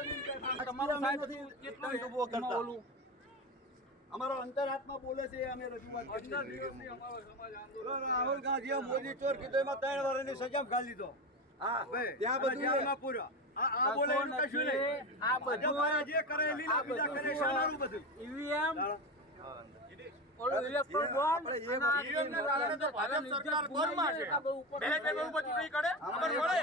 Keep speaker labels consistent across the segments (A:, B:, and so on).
A: સાહેબ,
B: નથી
A: કેટલું એમાં
B: કરતા? અમારો અંતરાત્મા બોલે છે અમે રજૂઆત કરી
A: પંદર
B: છે.
A: દિવસથી અમારો સમાજ આંદોલન
B: રાહુલ ગાંધીએ મોદી ચોર કીધું એમાં ત્રણ વર્ષની સજા ખાલી લીધો. હા ત્યાં બધું જેલમાં પૂર્યો. આ આ બોલે કશું નહીં.
A: આ બધું
B: જે કરે લીલા બીજા કરે શાનારું બધું.
A: ઈવીએમ? ઓલું ઇલેક્ટ્રોન બોન્ડ
B: આપણે એ
A: અને આ
B: EVM
C: ને કારણે તો ભાજપ સરકાર કોણમાં છે?
A: આ બહુ ઉપર
C: બે પેપર ઉપર ચૂંટણી કરે ખબર પડે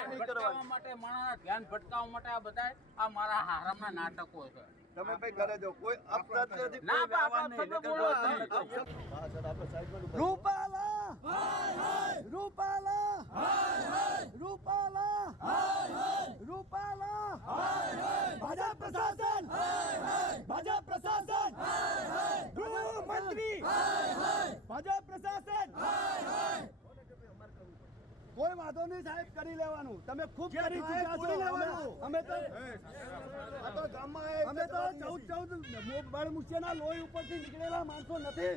A: માટે માણસના ધ્યાન ભટકાવવા માટે આ બધા આ મારા હારામના નાટકો છે
B: તમે ભાઈ કરે જો કોઈ અપરાધ નથી
A: ના,
B: કોઈ વ્યવહાર
A: બાપા,
B: નહીં.
A: તમે બોલો તમે.
B: રૂપાલા રૂપાલા રૂપાલા રૂપાલા ભાજપ પ્રશાસન ભાજપ પ્રશાસન ગૃહમંત્રી ભાજપ પ્રશાસન. કોઈ વાંધો નહીં સાહેબ કરી લેવાનું. તમે ખૂબ કરી અમે- તો અમે તો ચૌદ ચૌદ બાળ મુખ્યના લોહી ઉપરથી નીકળેલા માણસો નથી.